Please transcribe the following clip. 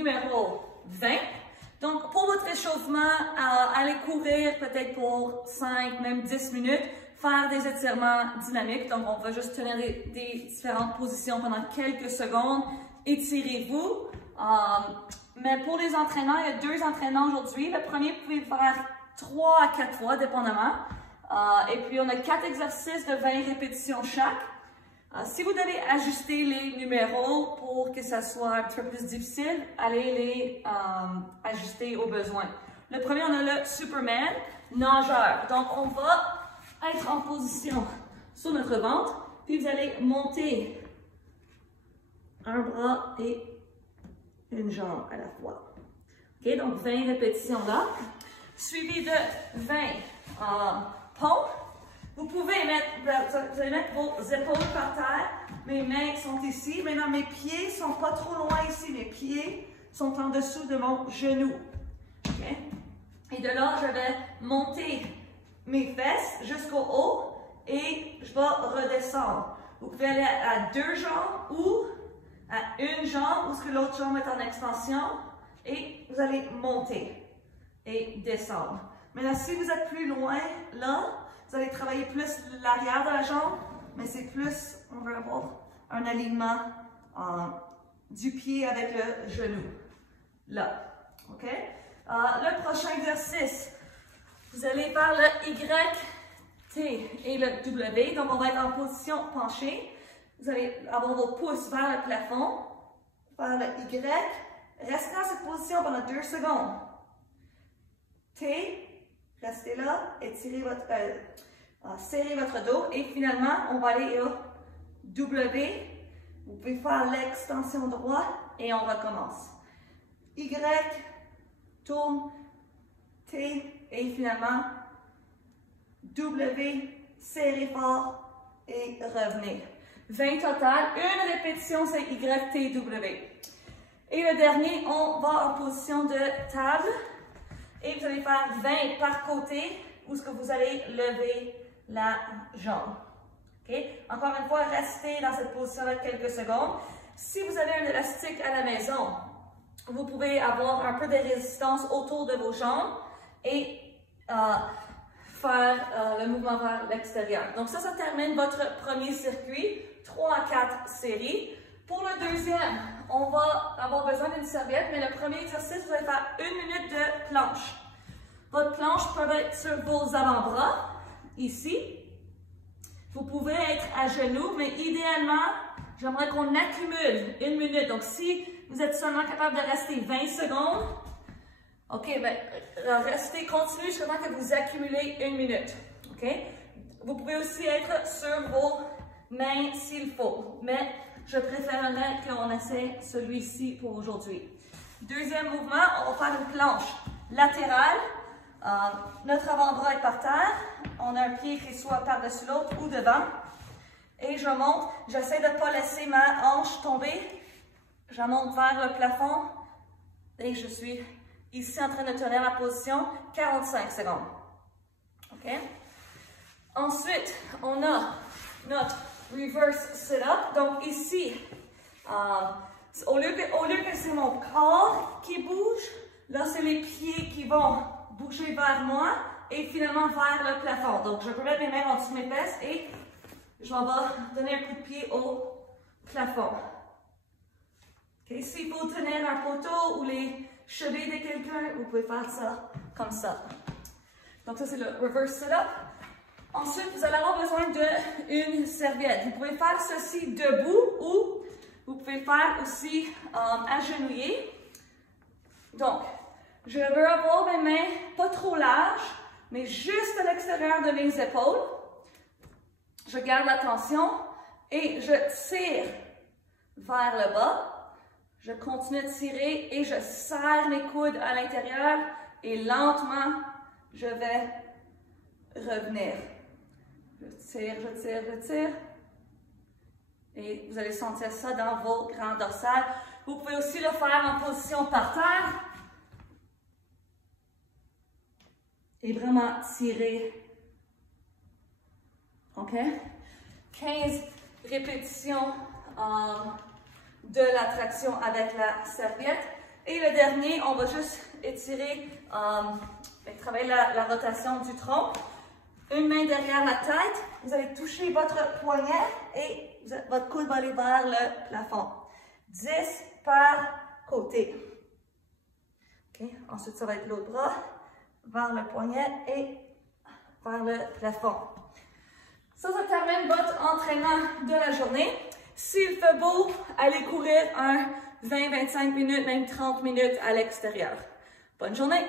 numéro 20. Donc, pour votre échauffement, allez courir peut-être pour 5, même 10 minutes, faire des étirements dynamiques. Donc, on va juste tenir des différentes positions pendant quelques secondes. Étirez-vous. Mais pour les entraînements, il y a 2 entraînements aujourd'hui. Le premier, vous pouvez faire 3 à 4 fois, dépendamment. Et puis, on a 4 exercices de 20 répétitions chaque. Si vous devez ajuster les numéros pour que ça soit un peu plus difficile, allez les ajuster au besoin. Le premier, on a le Superman nageur. Donc, on va être en position sur notre ventre, puis vous allez monter un bras et une jambe à la fois. OK, donc 20 répétitions là, suivi de 20 pompes. Vous pouvez vous allez mettre vos épaules par terre, mes mains sont ici. Maintenant, mes pieds ne sont pas trop loin ici. Mes pieds sont en dessous de mon genou. Okay? Et de là, je vais monter mes fesses jusqu'au haut et je vais redescendre. Vous pouvez aller à 2 jambes ou à une jambe, où l'autre jambe est en extension, et vous allez monter et descendre. Maintenant, si vous êtes plus loin, là, vous allez travailler plus l'arrière de la jambe, mais c'est plus, on va avoir un alignement du pied avec le genou. Là, OK? Le prochain exercice, vous allez faire le Y, T et le W. Donc, on va être en position penchée. Vous allez avoir vos pouces vers le plafond, faire le Y. Restez dans cette position pendant 2 secondes. T, restez là, étirez serrez votre dos et finalement, on va aller au W. Vous pouvez faire l'extension droite et on recommence. Y, tourne, T et finalement W, serrez fort et revenez. 20 total, une répétition c'est Y, T, W. Et le dernier, on va en position de table. Et vous allez faire 20 par côté, où est-ce que vous allez lever la jambe. Okay? Encore une fois, restez dans cette position-là quelques secondes. Si vous avez un élastique à la maison, vous pouvez avoir un peu de résistance autour de vos jambes et faire le mouvement vers l'extérieur. Donc ça termine votre premier circuit, 3 à 4 séries. Pour le deuxième, on va avoir besoin d'une serviette, mais le premier exercice, vous allez faire 1 minute de planche. Votre planche peut être sur vos avant-bras, ici. Vous pouvez être à genoux, mais idéalement, j'aimerais qu'on accumule 1 minute. Donc, si vous êtes seulement capable de rester 20 secondes, OK, ben, restez, continuez jusqu'à temps que vous accumulez 1 minute. OK? Vous pouvez aussi être sur vos mains s'il faut, mais je préférerais qu'on essaie celui-ci pour aujourd'hui. Deuxième mouvement, on va faire une planche latérale. Notre avant-bras est par terre. On a un pied qui soit par-dessus l'autre ou devant. Et je monte. J'essaie de ne pas laisser ma hanche tomber. Je monte vers le plafond. Et je suis ici en train de tenir ma position 45 secondes. OK? Ensuite, on a notre reverse sit-up. Donc ici, au lieu que c'est mon corps qui bouge, là c'est les pieds qui vont bouger vers moi et finalement vers le plafond. Donc je peux mettre mes mains en dessous de mes fesses et je vais donner un coup de pied au plafond. Okay. S'il faut tenir un poteau ou les chevilles de quelqu'un, vous pouvez faire ça comme ça. Donc ça c'est le reverse sit-up. Ensuite, vous allez avoir besoin d'une serviette. Vous pouvez faire ceci debout ou vous pouvez faire aussi agenouillé. Donc, je veux avoir mes mains pas trop larges, mais juste à l'extérieur de mes épaules. Je garde la tension et je tire vers le bas. Je continue de tirer et je serre mes coudes à l'intérieur et lentement, je vais revenir. Je tire, je tire, je tire. Et vous allez sentir ça dans vos grands dorsales. Vous pouvez aussi le faire en position par terre. Et vraiment tirer. OK? 15 répétitions de la traction avec la serviette. Et le dernier, on va juste étirer, travailler la rotation du tronc. Une main derrière la tête, vous allez toucher votre poignet et votre coude va aller vers le plafond. 10 par côté. Okay. Ensuite, ça va être l'autre bras vers le poignet et vers le plafond. Ça termine votre entraînement de la journée. S'il fait beau, allez courir un 20-25 minutes, même 30 minutes à l'extérieur. Bonne journée!